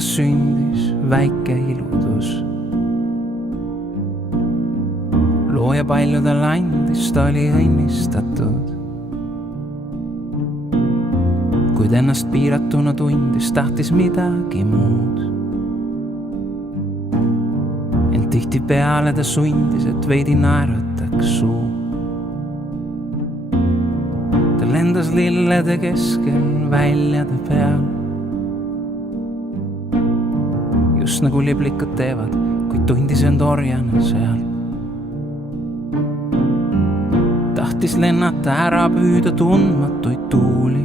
kas sündis väike iludus. Looja paljudel andis, ta oli õnnistatud. Kuid ennast piiratuna tundis, tahtis midagi muud. Ent tihti peale ta sundis, et veidi naerataks suu. Ta lendas lillede keskel väljade peal. Just nagu liblikud teevad, kuid tundis end orjana seal. Tahtis lennata ära, püüda tundmatuid tuuli.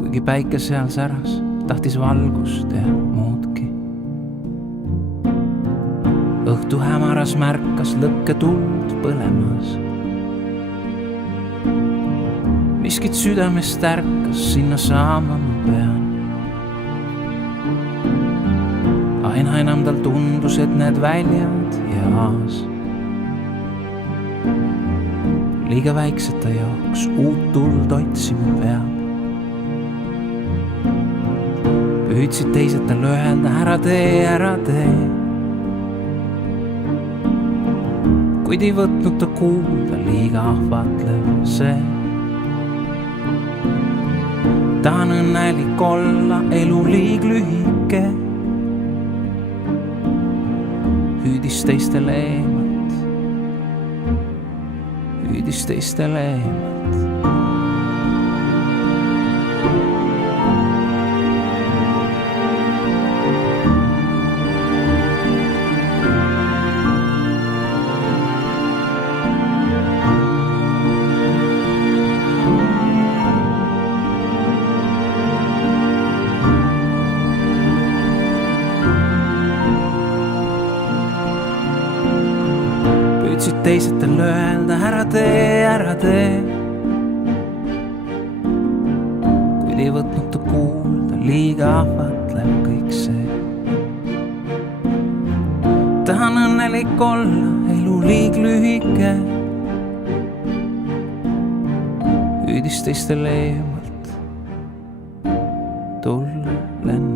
Kuigi päike seal säras, tahtis valgust ja muudki. Õhtu hämaras märkas lõkketuld põlemas. Miskit südamest ärkas, sinna saama ma pean. Aina enam tal tundus, et need väljad ja aas. Liiga väiksed ta jaoks, uut tuld otsima peab. Püüdsid teised tal öelda, ära tee. Kuid ei võtnud ta kuulda, liiga ahvatlev see. Tahan õnnelik olla, elu liig lühike. Hüüdis teistele eemalt. Hüüdis teistele eemalt. Püüdsid teised tal öelda, ära tee. Kuid ei võtnud ta kuulda, liiga ahvatlev kõik see. Tahan õnnelik olla, elu liig lühike. Hüüdis teistele eemalt, tulla lenna.